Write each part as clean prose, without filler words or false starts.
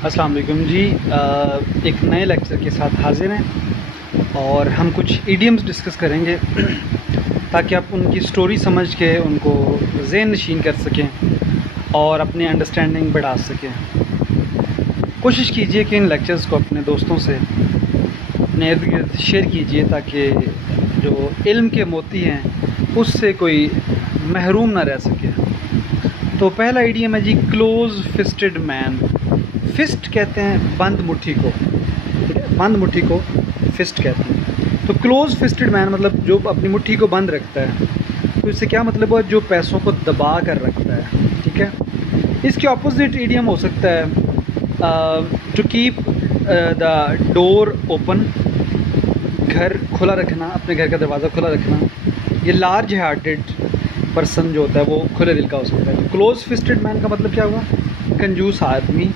अस्सलाम वालेकुम जी। एक नए लेक्चर के साथ हाज़िर हैं और हम कुछ इडियम्स डिस्कस करेंगे ताकि आप उनकी स्टोरी समझ के उनको ज़हन नशीन कर सकें और अपनी अंडरस्टैंडिंग बढ़ा सकें। कोशिश कीजिए कि इन लेक्चर्स को अपने दोस्तों से अपने इर्द गिर्द शेयर कीजिए ताकि जो इल्म के मोती हैं उससे कोई महरूम ना रह सके। तो पहला इडियम है जी, क्लोज़ फिस्टेड मैन। फिस्ट कहते हैं बंद मुट्ठी को, ठीक है, बंद मुट्ठी को फिस्ट कहते हैं। तो क्लोज़ फिस्टेड मैन मतलब जो अपनी मुट्ठी को बंद रखता है। तो इससे क्या मतलब है? जो पैसों को दबा कर रखता है, ठीक है। इसके ऑपोजिट इडियम हो सकता है to keep the door open, घर खुला रखना, अपने घर का दरवाज़ा खुला रखना। ये लार्ज हार्टेड पर्सन जो होता है वो खुले दिल का हो सकता है। तो क्लोज फिस्टेड मैन का मतलब क्या हुआ? कंजूस आदमी,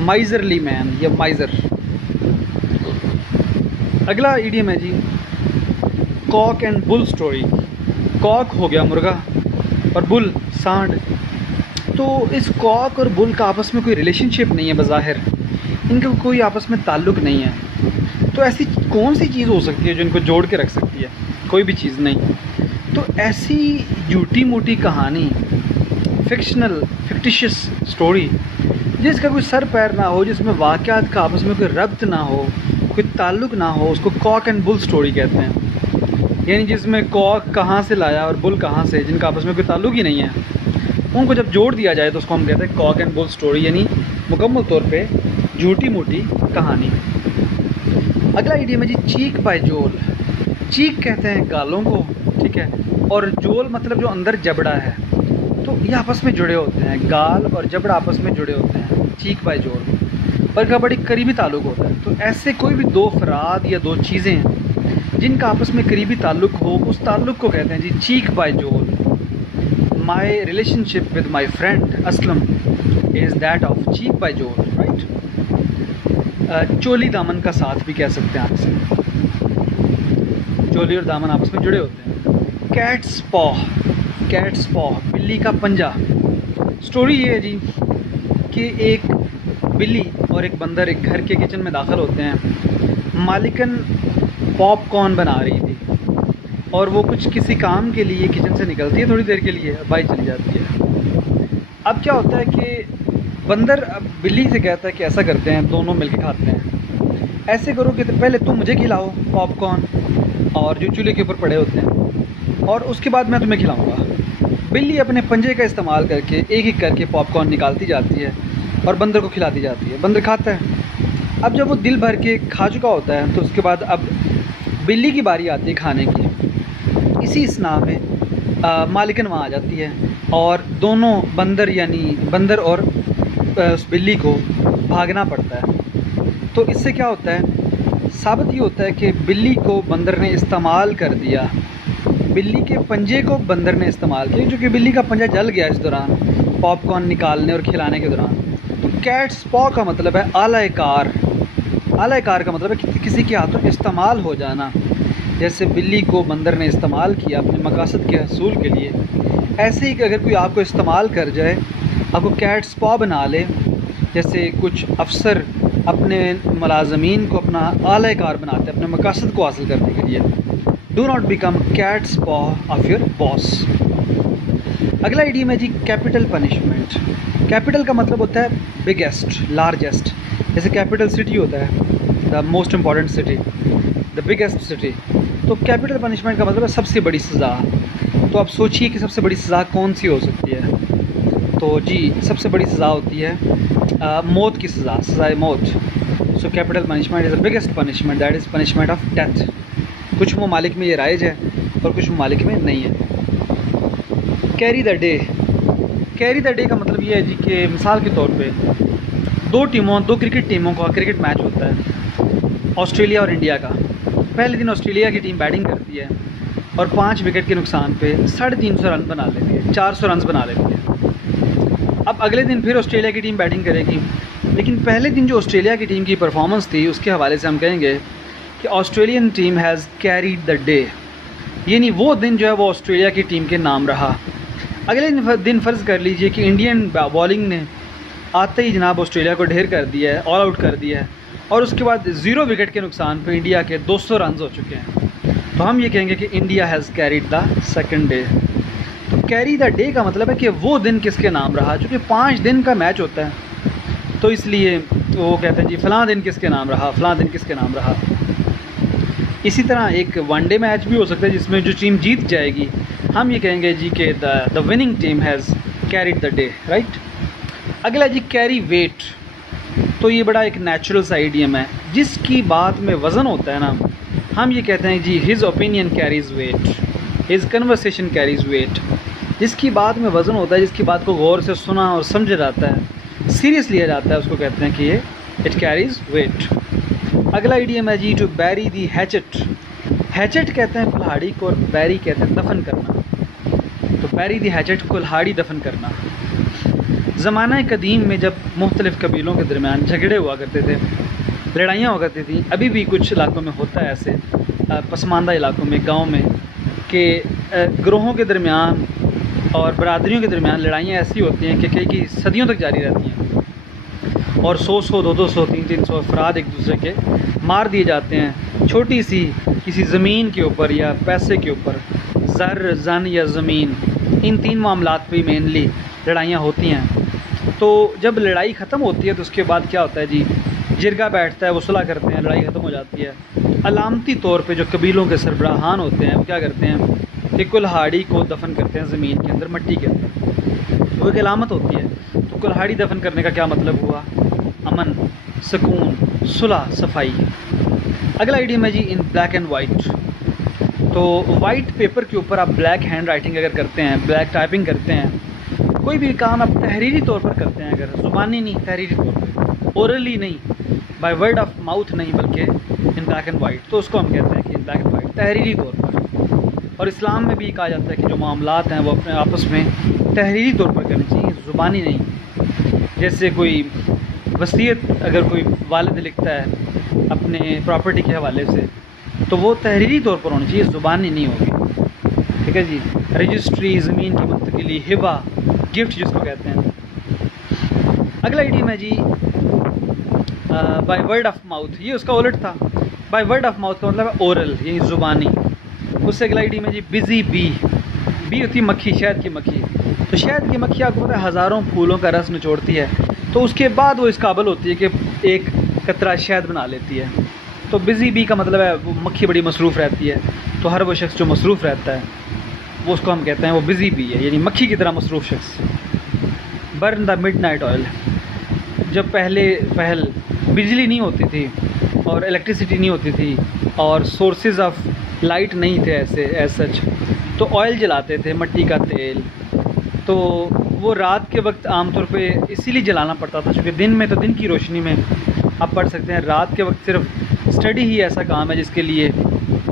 माइजरली मैन या माइजर। अगला इडियम है जी, cock and bull story. Cock हो गया मुर्गा और बुल सांड। तो इस कॉक और बुल का आपस में कोई रिलेशनशिप नहीं है, बज़ाहिर इनका कोई आपस में ताल्लुक़ नहीं है। तो ऐसी कौन सी चीज़ हो सकती है जो इनको जोड़ के रख सकती है? कोई भी चीज़ नहीं। तो ऐसी झूठी मूठी कहानी, फिक्टिशियस स्टोरी जिसका कोई सर पैर ना हो, जिसमें वाक़यात का आपस में कोई रब्त ना हो, कोई ताल्लुक़ ना हो, उसको कॉक एंड बुल स्टोरी कहते हैं। यानी जिसमें कॉक कहाँ से लाया और बुल कहाँ से, जिनका आपस में कोई ताल्लुक़ ही नहीं है, उनको जब जोड़ दिया जाए तो उसको हम कहते हैं कॉक एंड बुल स्टोरी, यानी मुकम्मल तौर पे झूठी मूठी कहानी। अगला इडियम है जी, चीक बाय जोल। चीक कहते हैं गालों को, ठीक है, और जोल मतलब जो अंदर जबड़ा है। तो ये आपस में जुड़े होते हैं, गाल और जबड़ा आपस में जुड़े होते हैं, चीक बाय जोल, और का बड़ी करीबी ताल्लुक़ होता है। तो ऐसे कोई भी दो अफराद या दो चीज़ें हैं जिनका आपस में करीबी ताल्लुक़ हो, उस ताल्लुक़ को कहते हैं जी cheek by jowl. My relationship with my friend Aslam is that of cheek by jowl, right. चोली दामन का साथ भी कह सकते हैं आपसे, चोली और दामन आपस में जुड़े होते हैं। कैट्स पॉ, कैट्स पॉ बिल्ली का पंजा। स्टोरी ये है जी कि एक बिल्ली और एक बंदर एक घर के किचन में दाखिल होते हैं। मालिकन पॉपकॉर्न बना रही थी और वो कुछ किसी काम के लिए किचन से निकलती है थोड़ी देर के लिए, बाई चली जाती है। अब क्या होता है कि बंदर अब बिल्ली से कहता है कि ऐसा करते हैं, दोनों मिलकर खाते हैं। ऐसे करोगे तो पहले तुम मुझे खिलाओ पॉपकॉर्न और जो चूल्हे के ऊपर पड़े होते हैं, और उसके बाद मैं तुम्हें खिलाऊंगा। बिल्ली अपने पंजे का इस्तेमाल करके एक एक करके पॉपकॉर्न निकालती जाती है और बंदर को खिलाती जाती है। बंदर खाता है। अब जब वो दिल भर के खा चुका होता है तो उसके बाद अब बिल्ली की बारी आती है खाने की। इसी स्ना में मालिकन वहाँ आ जाती है और दोनों बंदर और उस बिल्ली को भागना पड़ता है। तो इससे क्या होता है? साबित ये होता है कि बिल्ली को बंदर ने इस्तेमाल कर दिया, बिल्ली के पंजे को बंदर ने इस्तेमाल किया, जो कि बिल्ली का पंजा जल गया इस दौरान पॉपकॉर्न निकालने और खिलाने के दौरान। तो कैट्स पॉ का मतलब है आला कार। आला कार का मतलब है कि किसी के हाथों इस्तेमाल हो जाना। जैसे बिल्ली को बंदर ने इस्तेमाल किया अपने मकासद के हसूल के लिए, ऐसे ही कि अगर कोई आपको इस्तेमाल कर जाए, आपको कैट्स पॉ बना ले, जैसे कुछ अफसर अपने मुलाजमीन को अपना आला कार बनाते हैं अपने मकासद को हासिल करने के लिए। डू नॉट बिकम कैट्स पॉ ऑफ योर बॉस। अगला इडियम है जी, कैपिटल पनिशमेंट। कैपिटल का मतलब होता है बिगेस्ट, लार्जेस्ट। जैसे कैपिटल सिटी होता है the most important city, the biggest city. तो कैपिटल पनिशमेंट का मतलब है सबसे बड़ी सज़ा। तो आप सोचिए कि सबसे बड़ी सज़ा कौन सी हो सकती है? तो जी सबसे बड़ी सज़ा होती है मौत की सज़ा, सज़ाए मौत। So capital punishment is the biggest punishment, that is punishment of death. कुछ ममालिक में ये राइज है और कुछ ममालिक में नहीं है। Carry the day. Carry the day का मतलब ये है जी कि मिसाल के तौर पे दो क्रिकेट टीमों का क्रिकेट मैच होता है, ऑस्ट्रेलिया और इंडिया का। पहले दिन ऑस्ट्रेलिया की टीम बैटिंग करती है और 5 विकेट के नुकसान पे 350 रन बना लेती है, 400 रन बना लेती है। अब अगले दिन फिर ऑस्ट्रेलिया की टीम बैटिंग करेगी, लेकिन पहले दिन जो ऑस्ट्रेलिया की टीम की परफॉर्मेंस थी उसके हवाले से हम कहेंगे कि Australian team has carried the day, यानी वो दिन जो है वो ऑस्ट्रेलिया की टीम के नाम रहा। अगले दिन फ़र्ज़ कर लीजिए कि इंडियन बॉलिंग ने आते ही जनाब ऑस्ट्रेलिया को ढेर कर दिया है, ऑल आउट कर दिया है, और उसके बाद 0 विकेट के नुकसान पे इंडिया के 200 रन हो चुके हैं। तो हम ये कहेंगे कि India has carried the second day. तो कैरी द डे का मतलब है कि वो दिन किसके नाम रहा, चूँकि 5 दिन का मैच होता है तो इसलिए वो कहते हैं जी फ़लाँ दिन किसके नाम रहा, फ़लाँ दिन किसके नाम रहा। इसी तरह एक वनडे मैच भी हो सकता है जिसमें जो टीम जीत जाएगी हम ये कहेंगे जी कि the winning team has carried the day, right. अगला जी कैरी वेट। तो ये बड़ा एक नेचुरल सा इडियम है, जिसकी बात में वज़न होता है ना, हम ये कहते हैं जी his opinion carries weight, his conversation carries weight. जिसकी बात में वज़न होता है, जिसकी बात को गौर से सुना और समझा जाता है, सीरियस लिया जाता है, उसको कहते हैं कि ये इट कैरीज़ वेट। अगला इडियम है जी to bury the hatchet. Hatchet कहते हैं कुल्हाड़ी को और बैरी कहते हैं दफन करना। तो बैरी दी हैचेट कुल्हाड़ी दफन करना। ज़माना कदीम में जब मुख्तलिफ़ कबीलों के दरमियान झगड़े हुआ करते थे, लड़ाइयाँ हुआ करती थी, अभी भी कुछ इलाकों में होता है ऐसे, पसमानदा इलाकों में, गाँव में, कि ग्रोहों के दरमियान और बरादरियों के दरमियान लड़ाइयाँ ऐसी होती हैं कि कई सदियों तक जारी रहती हैं और 100-100, 200-200, 300-300 अफराद एक दूसरे के मार दिए जाते हैं छोटी सी किसी ज़मीन के ऊपर या पैसे के ऊपर, ज़र, जन या ज़मीन, इन 3 मामलात पे मेनली लड़ाइयाँ होती हैं। तो जब लड़ाई ख़त्म होती है तो उसके बाद क्या होता है जी, जिरगा बैठता है, वो सुलह करते हैं, लड़ाई ख़त्म हो जाती है। अलामती तौर पे जो कबीलों के सरबराहान होते हैं वो क्या करते हैं कि कुल्हाड़ी को दफन करते हैं ज़मीन के अंदर, मिट्टी के अंदर, वो एक अलामत होती है। तो कुल्हाड़ी दफन करने का क्या मतलब हुआ, अमन, सुकून, सुलह, सफाई। अगला आइडियम है जी इन ब्लैक एंड वाइट। तो वाइट पेपर के ऊपर आप ब्लैक हैंड राइटिंग अगर करते हैं, ब्लैक टाइपिंग करते हैं, कोई भी काम आप तहरीरी तौर पर करते हैं, अगर ज़ुबानी नहीं, तहरीरी तौर पर, ओरली नहीं, बाय वर्ड ऑफ माउथ नहीं, बल्कि इन ब्लैक एंड वाइट, तो उसको हम कहते हैं कि इन ब्लैक एंड वाइट, तहरीरी तौर पर। और इस्लाम में भी कहा जाता है कि जो मामलात हैं वो अपने आपस में तहरीरी तौर पर करनी चाहिए, ज़ुबानी नहीं। जैसे कोई वसीयत अगर कोई वालिद लिखता है अपने प्रॉपर्टी के हवाले से, तो वो तहरीरी तौर पर होनी चाहिए, ज़ुबानी नहीं होगी, ठीक है जी। रजिस्ट्री, ज़मीन की मुंतकिली, हिबा, गिफ्ट जिसको कहते हैं। अगला आइडियम है जी बाय वर्ड ऑफ माउथ, ये उसका उलट था। बाय वर्ड ऑफ माउथ का मतलब है ओरल, यानी ज़ुबानी। उससे अगला आइडियम है जी बिज़ी बी। बी होती है मक्खी, शहद की मक्खी। तो शहद की मक्खी आपको पता है हज़ारों फूलों का रस निचोड़ती है, तो उसके बाद वो इस काबिल होती है कि एक कतरा शहद बना लेती है। तो बिज़ी बी का मतलब है वो मक्खी बड़ी मसरूफ़ रहती है, तो हर वो शख्स जो मसरूफ़ रहता है वो उसको हम कहते हैं वो बिज़ी बी है, यानी मक्खी की तरह मसरूफ़ शख्स। Burn the midnight oil. जब पहल बिजली नहीं होती थी और इलेक्ट्रिसिटी नहीं होती थी और सोर्सेज ऑफ लाइट नहीं थे ऐसे एज सच, तो ऑयल जलाते थे, मिट्टी का तेल। तो वो रात के वक्त आमतौर पे इसीलिए जलाना पड़ता था, क्योंकि दिन में तो दिन की रोशनी में आप पढ़ सकते हैं, रात के वक्त सिर्फ स्टडी ही ऐसा काम है जिसके लिए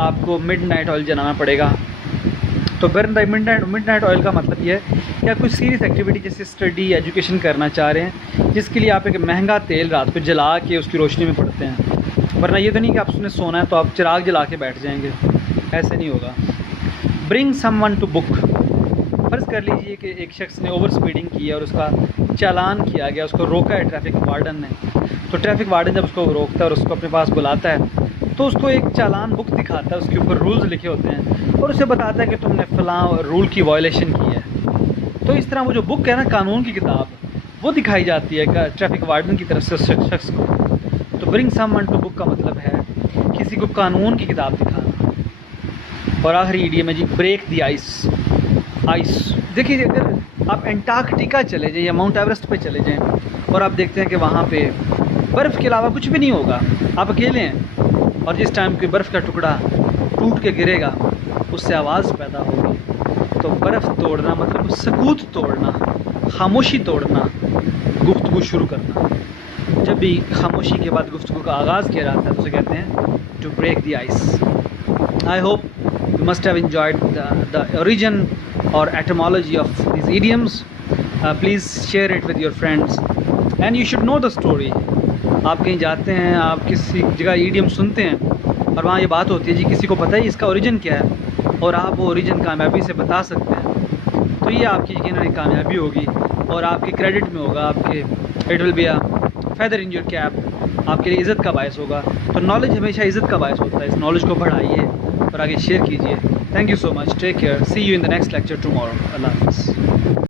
आपको मिडनाइट ऑयल जलाना पड़ेगा। तो बर्न द मिडनाइट ऑयल का मतलब ये है कि आप कुछ सीरियस एक्टिविटी जैसे स्टडी, एजुकेशन करना चाह रहे हैं, जिसके लिए आप एक महंगा तेल रात को जला के उसकी रोशनी में पड़ते हैं। वरना ये तो नहीं कि आप उसमें सोना है तो आप चिराग जला के बैठ जाएंगे, ऐसे नहीं होगा। Bring someone to book. फ़र्ज़ कर लीजिए कि एक शख्स ने ओवर स्पीडिंग की है और उसका चालान किया गया, उसको रोका है ट्रैफिक वार्डन ने। तो ट्रैफिक वार्डन जब उसको रोकता है और उसको अपने पास बुलाता है तो उसको एक चालान बुक दिखाता है, उसके ऊपर रूल्स लिखे होते हैं और उसे बताता है कि तुमने फ़लाँ रूल की वायलेशन की है। तो इस तरह वो जो बुक है ना, कानून की किताब, वो दिखाई जाती है ट्रैफिक वार्डन की तरफ से उस शख्स को। तो ब्रिंग समवन टू बुक का मतलब है किसी को कानून की किताब दिखाना। और आखिरी इडियम है जी ब्रेक द आइस। देखिए अगर आप एंटार्कटिका चले जाएँ या माउंट एवरेस्ट पे चले जाएँ और आप देखते हैं कि वहाँ पे बर्फ़ के अलावा कुछ भी नहीं होगा, आप अकेले हैं, और जिस टाइम कोई बर्फ़ का टुकड़ा टूट के गिरेगा उससे आवाज़ पैदा होगी। तो बर्फ़ तोड़ना मतलब सकूत तोड़ना, खामोशी तोड़ना, गुफ्तगू शुरू करना। जब भी खामोशी के बाद गुफ्तगू का आगाज़ किया जाता है तो उसे कहते हैं to break the ice. I hope you must have enjoyed the origin or etymology of these idioms. Please share it with your friends and you should know the story. आप कहीं जाते हैं, आप किसी जगह idiom सुनते हैं और वहाँ ये बात होती है जी किसी को पता है इसका ओरिजिन क्या है और आप वो ओरिजिन कामयाबी से बता सकते हैं, तो ये आपकी यकीनन एक कामयाबी होगी और आपके क्रेडिट में होगा, आपके it will be a feather in your cap, आपके लिए इज़्ज़त का बायस होगा। तो नॉलेज हमेशा इज़्ज़त का बायस होता है। इस नॉलेज को बढ़ाइए और आगे शेयर कीजिए। Thank you so much, take care, see you in the next lecture tomorrow. Allah हाफ़िज़।